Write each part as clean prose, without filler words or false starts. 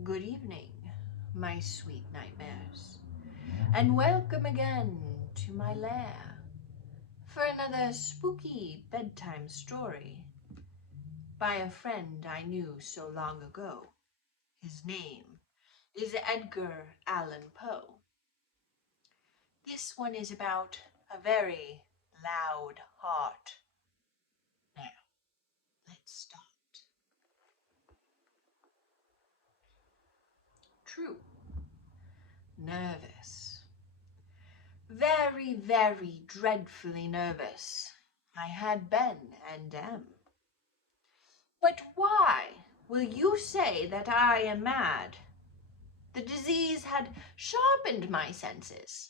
Good evening, my sweet nightmares, and welcome again to my lair for another spooky bedtime story by a friend I knew so long ago. His name is Edgar Allan Poe. This one is about a very loud heart. Now, let's start. True. Nervous. Very, very dreadfully nervous. I had been and am. But why will you say that I am mad? The disease had sharpened my senses,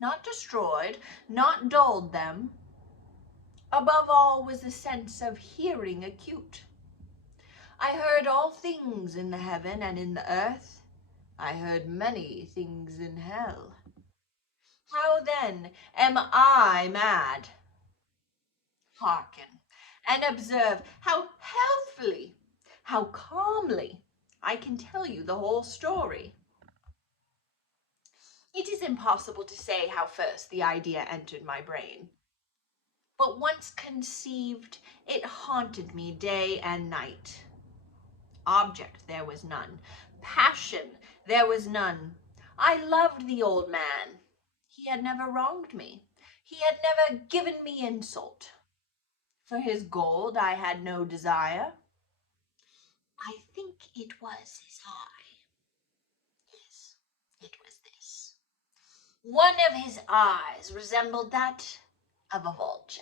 not destroyed, not dulled them. Above all was the sense of hearing acute. I heard all things in the heaven and in the earth. I heard many things in hell. How then am I mad? Hearken and observe how healthfully, how calmly I can tell you the whole story. It is impossible to say how first the idea entered my brain. But once conceived, it haunted me day and night. Object there was none. Passion there was none. I loved the old man. He had never wronged me. He had never given me insult. For his gold I had no desire. I think it was his eye. Yes, it was this. One of his eyes resembled that of a vulture.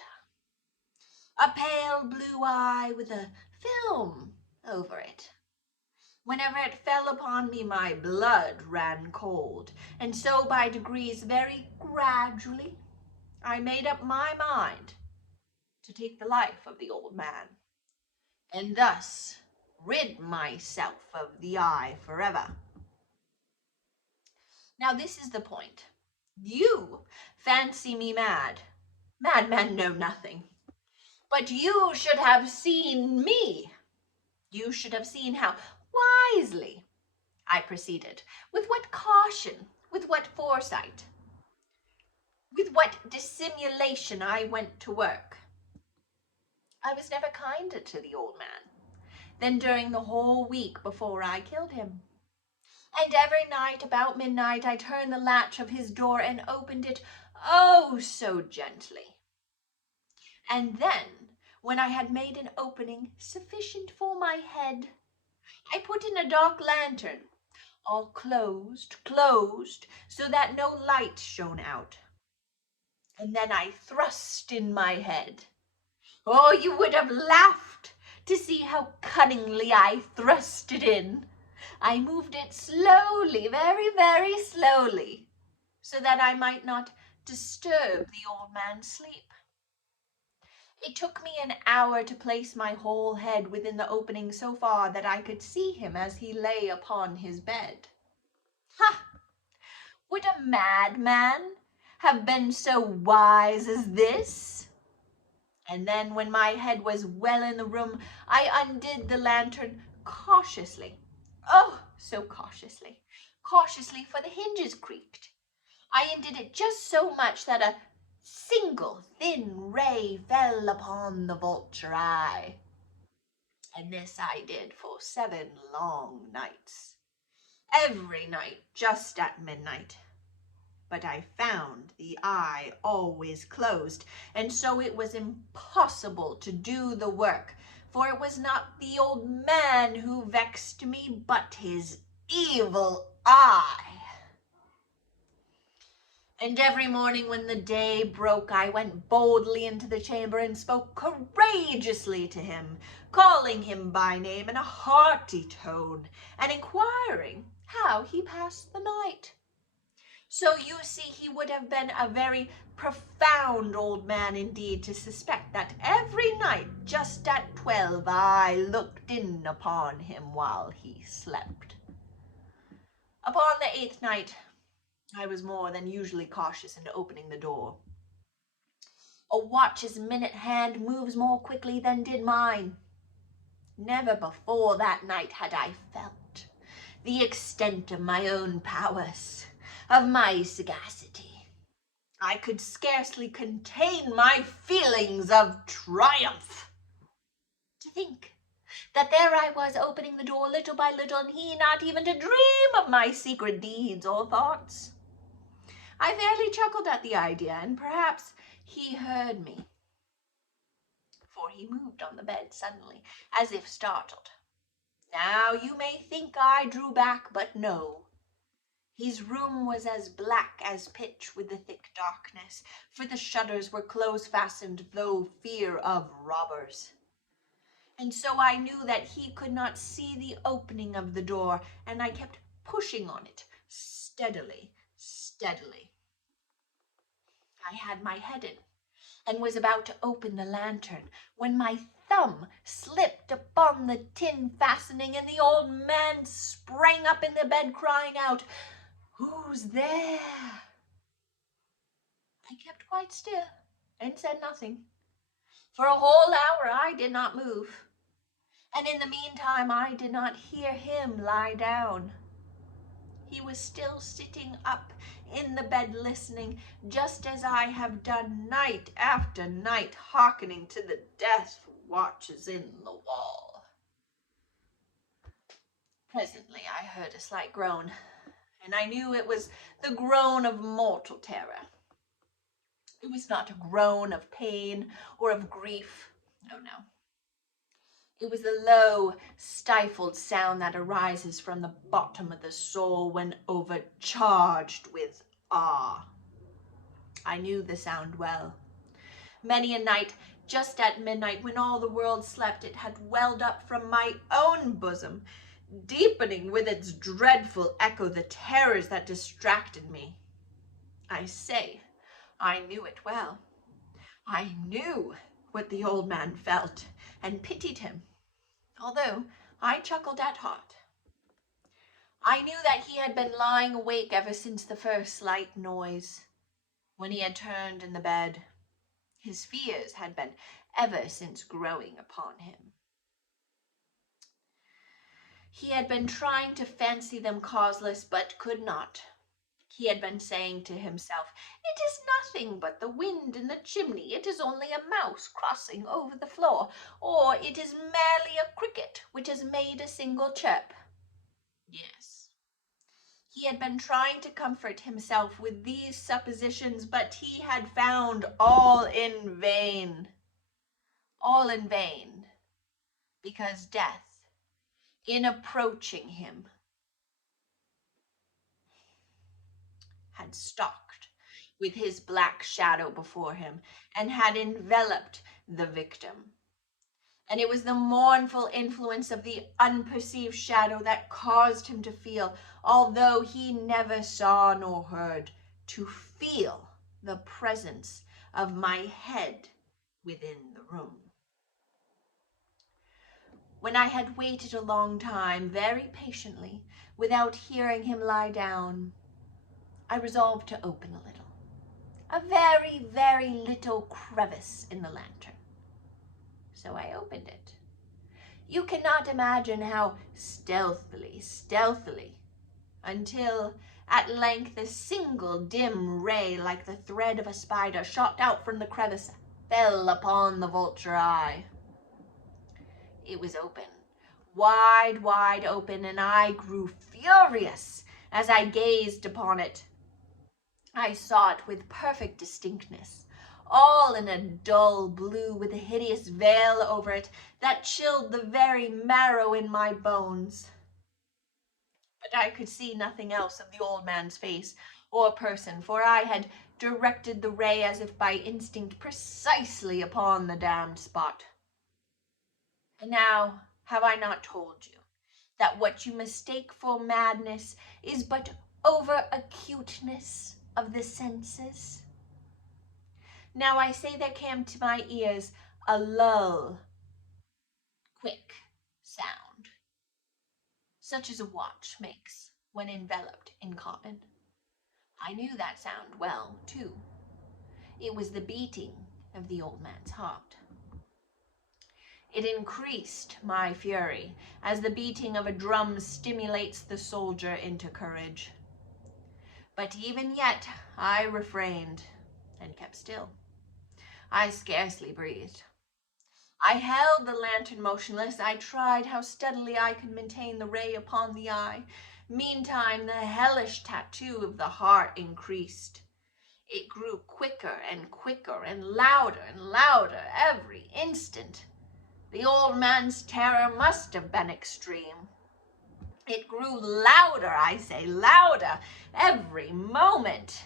A pale blue eye with a film over it. Whenever it fell upon me, my blood ran cold, and so by degrees, very gradually, I made up my mind to take the life of the old man, and thus rid myself of the eye forever. Now this is the point. You fancy me mad. Madmen know nothing. But you should have seen me. You should have seen how wisely I proceeded, with what caution, with what foresight, with what dissimulation I went to work. I was never kinder to the old man than during the whole week before I killed him. And every night about midnight I turned the latch of his door and opened it, oh, so gently. And then, when I had made an opening sufficient for my head, I put in a dark lantern, all closed, so that no light shone out. And then I thrust in my head. Oh, you would have laughed to see how cunningly I thrust it in. I moved it slowly, very, very slowly, so that I might not disturb the old man's sleep. It took me an hour to place my whole head within the opening so far that I could see him as he lay upon his bed. Ha! Would a madman have been so wise as this? And then, when my head was well in the room, I undid the lantern cautiously. Oh, so cautiously. Cautiously, for the hinges creaked. I undid it just so much that a single thin ray fell upon the vulture eye. And this I did for 7 long nights. Every night, just at midnight. But I found the eye always closed, and so it was impossible to do the work, for it was not the old man who vexed me, but his evil eye. And every morning when the day broke, I went boldly into the chamber and spoke courageously to him, calling him by name in a hearty tone, and inquiring how he passed the night. So you see, he would have been a very profound old man indeed to suspect that every night, just at 12, I looked in upon him while he slept. Upon the 8th night, I was more than usually cautious in opening the door. A watch's minute hand moves more quickly than did mine. Never before that night had I felt the extent of my own powers, of my sagacity. I could scarcely contain my feelings of triumph. To think that there I was opening the door little by little, and he not even to dream of my secret deeds or thoughts. I fairly chuckled at the idea, and perhaps he heard me, for he moved on the bed suddenly, as if startled. Now you may think I drew back, but no. His room was as black as pitch with the thick darkness, for the shutters were close-fastened, though fear of robbers. And so I knew that he could not see the opening of the door, and I kept pushing on it, steadily, steadily. I had my head in, and was about to open the lantern, when my thumb slipped upon the tin fastening, and the old man sprang up in the bed, crying out, "Who's there?" I kept quite still, and said nothing. For a whole hour I did not move, and in the meantime I did not hear him lie down. He was still sitting up in the bed listening, just as I have done night after night, hearkening to the death watches in the wall. Presently I heard a slight groan, and I knew it was the groan of mortal terror. It was not a groan of pain or of grief. Oh, no. It was the low, stifled sound that arises from the bottom of the soul when overcharged with awe. I knew the sound well. Many a night, just at midnight, when all the world slept, it had welled up from my own bosom, deepening with its dreadful echo the terrors that distracted me. I say, I knew it well. I knew what the old man felt, and pitied him, although I chuckled at heart. I knew that he had been lying awake ever since the first slight noise, when he had turned in the bed. His fears had been ever since growing upon him. He had been trying to fancy them causeless, but could not. He had been saying to himself, "It is nothing but the wind in the chimney. It is only a mouse crossing over the floor, or it is merely a cricket which has made a single chirp." Yes, he had been trying to comfort himself with these suppositions, but he had found all in vain. All in vain, because death, in approaching him, had stalked with his black shadow before him, and had enveloped the victim. And it was the mournful influence of the unperceived shadow that caused him to feel, although he never saw nor heard, to feel the presence of my head within the room. When I had waited a long time, very patiently, without hearing him lie down, I resolved to open a little, a very, very little crevice in the lantern. So I opened it. You cannot imagine how stealthily, until at length a single dim ray, like the thread of a spider, shot out from the crevice, fell upon the vulture eye. It was open, wide open, and I grew furious as I gazed upon it. I saw it with perfect distinctness, all in a dull blue, with a hideous veil over it that chilled the very marrow in my bones. But I could see nothing else of the old man's face or person, for I had directed the ray as if by instinct precisely upon the damned spot. And now have I not told you that what you mistake for madness is but over-acuteness of the senses? Now I say there came to my ears a lull, quick sound, such as a watch makes when enveloped in cotton. I knew that sound well, too. It was the beating of the old man's heart. It increased my fury, as the beating of a drum stimulates the soldier into courage. But even yet I refrained and kept still. I scarcely breathed. I held the lantern motionless. I tried how steadily I could maintain the ray upon the eye. Meantime, the hellish tattoo of the heart increased. It grew quicker and quicker and louder every instant. The old man's terror must have been extreme. It grew louder, I say, louder every moment.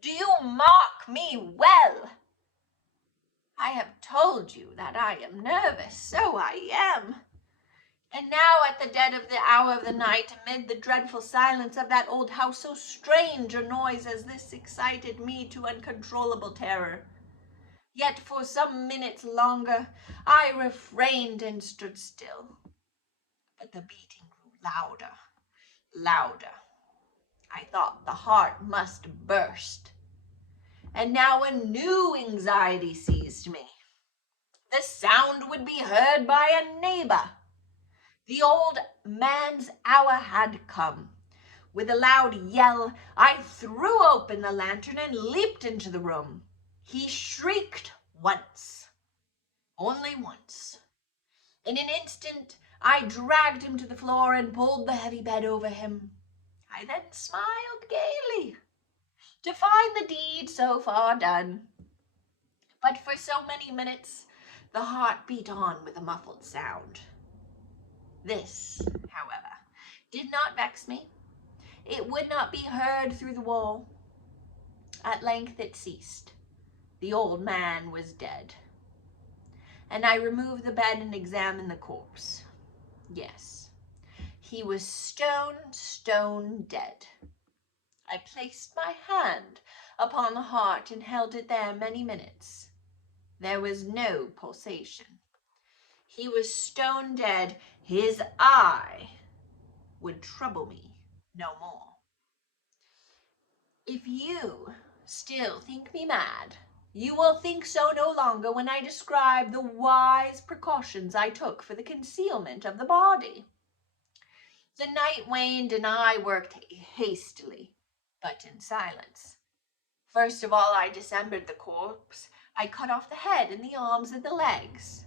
Do you mark me well? I have told you that I am nervous, so I am. And now at the dead of the hour of the night, amid the dreadful silence of that old house, so strange a noise as this excited me to uncontrollable terror. Yet for some minutes longer I refrained and stood still. But the beating grew louder. I thought the heart must burst. And now a new anxiety seized me. The sound would be heard by a neighbor. The old man's hour had come. With a loud yell, I threw open the lantern and leaped into the room. He shrieked once, only once. In an instant, I dragged him to the floor and pulled the heavy bed over him. I then smiled gaily to find the deed so far done. But for so many minutes, the heart beat on with a muffled sound. This, however, did not vex me. It would not be heard through the wall. At length it ceased. The old man was dead. And I removed the bed and examined the corpse. Yes, he was stone dead. I placed my hand upon the heart and held it there many minutes. There was no pulsation. He was stone dead. His eye would trouble me no more. If you still think me mad, you will think so no longer when I describe the wise precautions I took for the concealment of the body. The night waned and I worked hastily, but in silence. First of all, I dismembered the corpse. I cut off the head and the arms and the legs.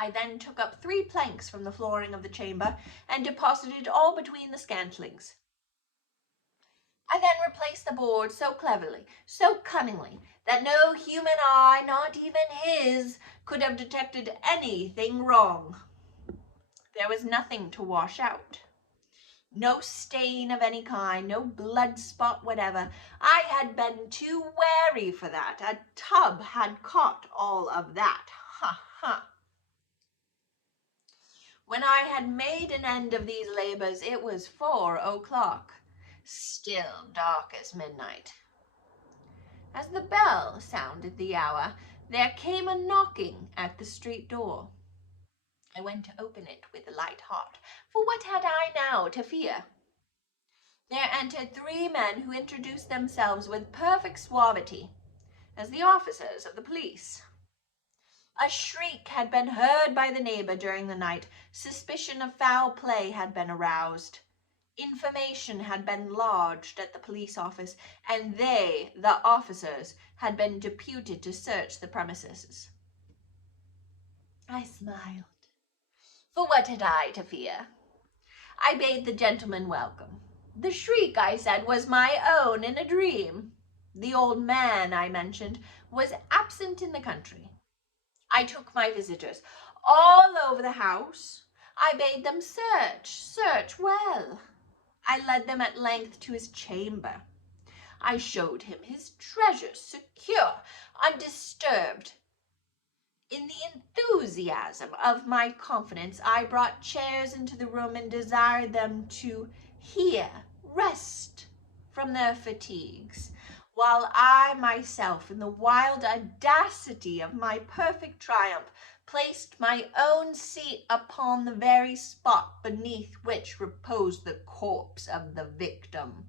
I then took up 3 planks from the flooring of the chamber and deposited all between the scantlings. I then replaced the board so cleverly, so cunningly, that no human eye, not even his, could have detected anything wrong. There was nothing to wash out. No stain of any kind, no blood spot whatever. I had been too wary for that. A tub had caught all of that. Ha ha. When I had made an end of these labors, it was 4 o'clock, still dark as midnight. As the bell sounded the hour, there came a knocking at the street door. I went to open it with a light heart, for what had I now to fear? There entered 3 men who introduced themselves with perfect suavity as the officers of the police. A shriek had been heard by the neighbor during the night. Suspicion of foul play had been aroused. Information had been lodged at the police office, and they, the officers, had been deputed to search the premises. I smiled. For what had I to fear? I bade the gentleman welcome. The shriek, I said, was my own in a dream. The old man, I mentioned, was absent in the country. I took my visitors all over the house. I bade them search well. I led them at length to his chamber. I showed him his treasures, secure, undisturbed. In the enthusiasm of my confidence, I brought chairs into the room and desired them to rest from their fatigues, while I myself, in the wild audacity of my perfect triumph, placed my own seat upon the very spot beneath which reposed the corpse of the victim.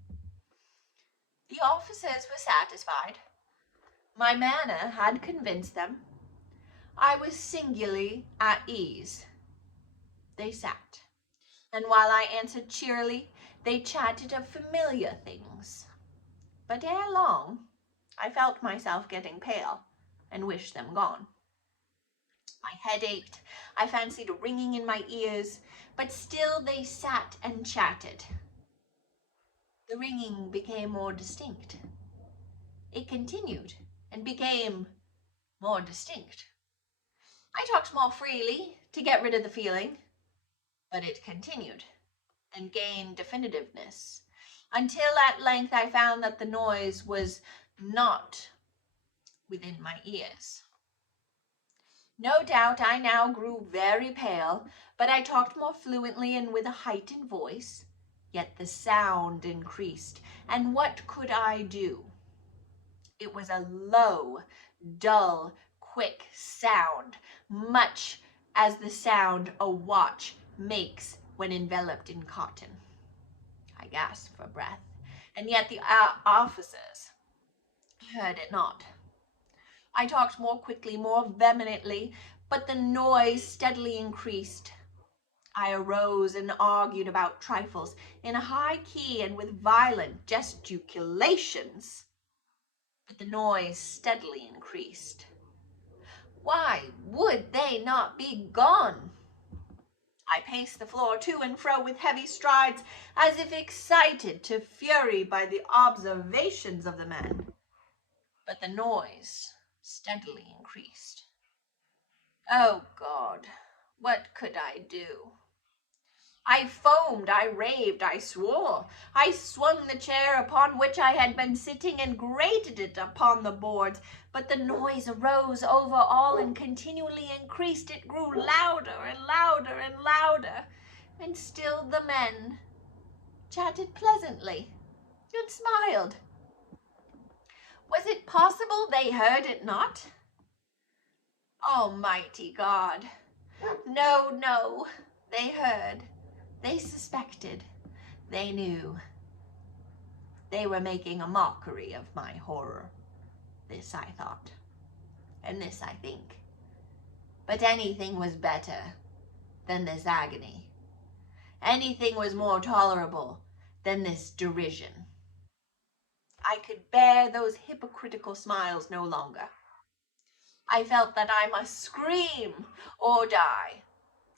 The officers were satisfied. My manner had convinced them. I was singularly at ease. They sat, and while I answered cheerily, they chatted of familiar things. But ere long, I felt myself getting pale, and wished them gone. My head ached, I fancied a ringing in my ears, but still they sat and chatted. The ringing became more distinct. It continued, and became more distinct. I talked more freely, to get rid of the feeling, but it continued, and gained definitiveness, until at length I found that the noise was not within my ears. No doubt I now grew very pale, but I talked more fluently and with a heightened voice, yet the sound increased, and what could I do? It was a low, dull, quick sound, much as the sound a watch makes when enveloped in cotton. I gasped for breath, and yet the officers heard it not. I talked more quickly, more vehemently, but the noise steadily increased. I arose and argued about trifles in a high key and with violent gesticulations, but the noise steadily increased. Why would they not be gone? I paced the floor to and fro with heavy strides, as if excited to fury by the observations of the men, but the noise steadily increased. Oh God, what could I do? I foamed, I raved, I swore. I swung the chair upon which I had been sitting and grated it upon the boards, but the noise arose over all and continually increased. It grew louder and louder and louder, and still the men chatted pleasantly and smiled. Was it possible they heard it not? Almighty God! No, no, they heard, they suspected, they knew. They were making a mockery of my horror. This I thought, and this I think. But anything was better than this agony. Anything was more tolerable than this derision. I could bear those hypocritical smiles no longer. I felt that I must scream or die.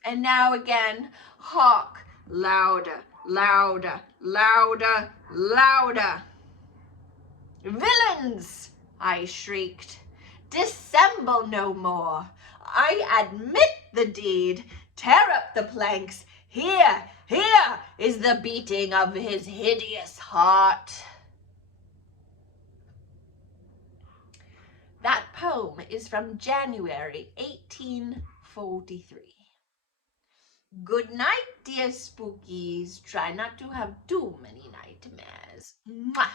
And now again, hark, louder, louder, louder, louder. Villains, I shrieked, dissemble no more. I admit the deed. Tear up the planks. Here is the beating of his hideous heart. That poem is from January 1843. Good night, dear spookies. Try not to have too many nightmares. Mwah!